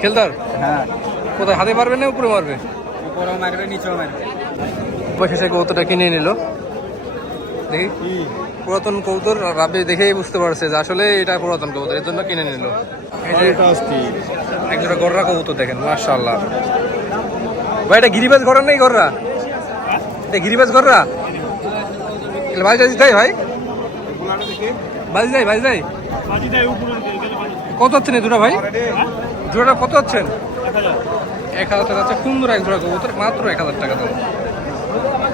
খেলদার হ্যাঁ। কোথায় হাতে মারবে না উপরে মারবে? উপরেও মারবে নিচেও মারবে। সে কৌতোটা কিনে নিল। দেখি। পুরাতন কৌতর রাবি দেখেই বুঝতে পারছে যে আসলে এটা পুরাতন কবুতর এর জন্য কিনে নিল। যে একজোড়া গররা কবুতর দেখেন মাশাআল্লাহ। ভাই এটা গিরিবাজ গররা নেই গররা? এটা গিরিবাজ এগুলো বাজি টাজি দেয় ভাই। বাজি দেয় বাজি দেয় কত হচ্ছেন এই দুটা ভাই? দুটা কত হচ্ছেন এক হাজার টাকা হচ্ছে সুন্দর এক জোড়া কবুতর মাত্র এক হাজার টাকা দাম।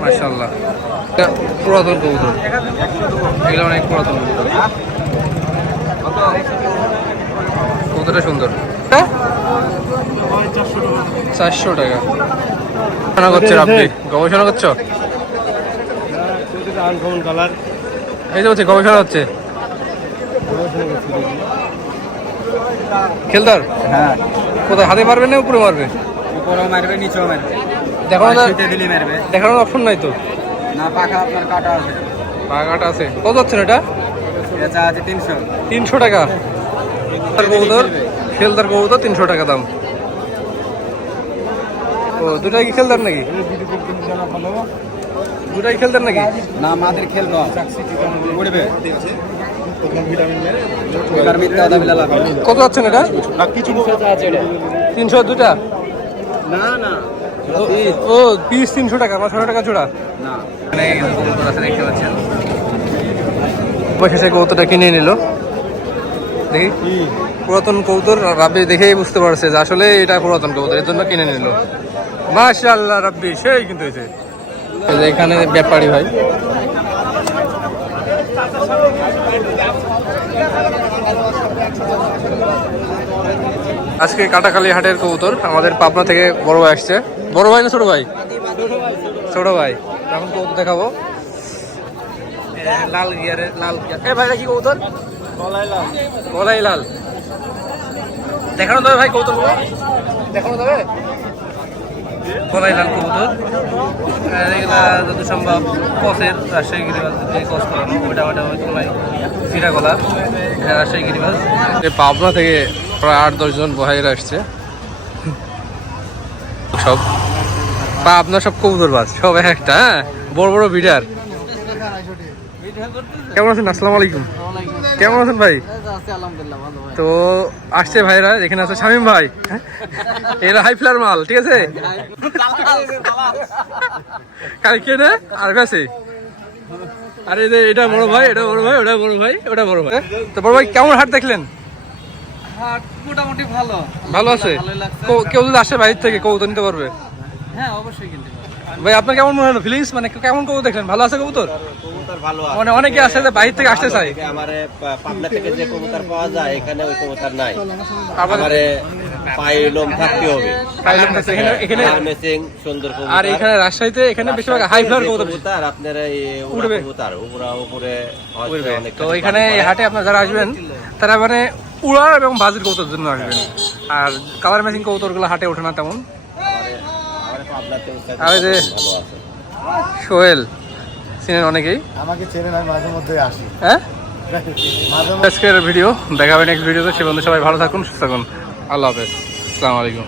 মাশাআল্লাহ। এটা পুরাতন কবুতর। এগুলো অনেক পুরাতন কবুতর। কবুতরটা সুন্দর। হ্যাঁ? চারশো টাকা। গবেষণা করছেন আপনি। গবেষণা করছ? এই যে হচ্ছে। গবেষণা হচ্ছে খেলদার? হ্যাঁ। কোথায় হাতে মারবে না উপরে মারবে? উপরেও মারবে নিচেও মারবে। দেখানো মারবে। দেখানোর অপশন নাই তো? না পাখা আপনার কাটা আছে। বাগাটা আছে। কত হচ্ছে এটা? এটা আছে তিনশো। তিনশো টাকা। তার কবুতর খেলদার কবুতর তিনশো টাকা দাম। ও দুটাই কি খেলদার নাকি? দুটাই খেলদার নাকি? না মাদের খেলব। উড়বে কত আছেন এটা? তিনশো দুটা? না না। ও- ও পিস তিনশো টাকা পাঁচশো টাকা জোড়া? না এখানে কিছু কবুতর আছে দেখতে পাচ্ছেন বসে সে কবুতরটা কিনে নিল। দেখি। পুরাতন কবুতর রাব্বি দেখেই বুঝতে পারছে যে আসলে এটা পুরাতন কবুতর এর জন্য কিনে নিল। মাশাআল্লাহ রাব্বি সেই কিন্তু হয়েছে এখানে ব্যাপারী ভাই। আজকে কাটাখালী হাটের কবুতর আমাদের পাবনা থেকে বড় ভাই আসছে। বড় ভাই না ছোট ভাই? ছোট ভাই। এখন কবুতর দেখাবো। লাল গিয়ারে লাল গিয়ার এ ভাই এটা কি কবুতর? কলাই লাল। দেখানো যাবে ভাই কবুতরগুলো দেখানো যাবে? কলাই লাল কবুতর এগুলা যত সম্ভব কসের রাজশাহী গিরিবাজ যে কস করানো ওইটা ওইটা ওই কলাই চিরা কলা এটা রাজশাহী গিরিবাজ। এই পাবনা থেকে প্রায় আট দশজন বহাইরা আসছে। সব বা আপনার সব কবুতর বাস সব এক একটা হ্যাঁ বড় বড় বিডার। কেমন আছেন? আসসালামু আলাইকুম। কেমন আছেন ভাই? তো আসছে ভাইরা এখানে আছে শামিম ভাই? এরা হাই ফ্লার মাল ঠিক আছে? কালকে না আর কাছে আরে এটা বড় ভাই এটা বড় ভাই ওটা বড় ভাই ওটা বড় ভাই। তো বড় ভাই কেমন হাট দেখলেন? হাট মোটামুটি ভালো। ভালো আছে? কেউ যদি আসে বাইরে থেকে কবুতর নিতে পারবে? হ্যাঁ অবশ্যই কিনতে ভাই আপনার কেমন মনে হলো? ফিলিংস মানে কেমন কবুতর দেখলেন? ভালো আছে কবুতর? কবুতর ভালো আছে মানে অনেকে আসে যে বাইরে থেকে আসতে চায়। থেকে আমারে পাবনা থেকে যে কবুতর পাওয়া যায় এখানে ওই কবুতর নাই। আমারে পাইলম থাকতে হবে। পাইলম আছে এখানে এখানে মেসিং সুন্দর কবুতর। আর এখানে রাজশাহীতে এখানে বেশিরভাগ হাই ফ্লার কবুতর কবুতর আপনার এই কবুতর উপরা উপরে। তো এখানে হাটে আপনার যারা আসবেন তারা মানে উড়ার এবং বাজির কবুতর জন্য আসবেন। আর কালার ম্যাচিং কবুতরগুলো হাটে ওঠে না তেমন। আর যে সোহেল চিনেন অনেকেই? আমাকে চেনেন আমি মাঝে মধ্যে আসি। হ্যাঁ? আজকের ভিডিও তো নেক্সট ভিডিওতে। সে বন্ধু সবাই ভালো থাকুন সুস্থ থাকুন। আল্লাহ হাফেজ। আসসালামু আলাইকুম।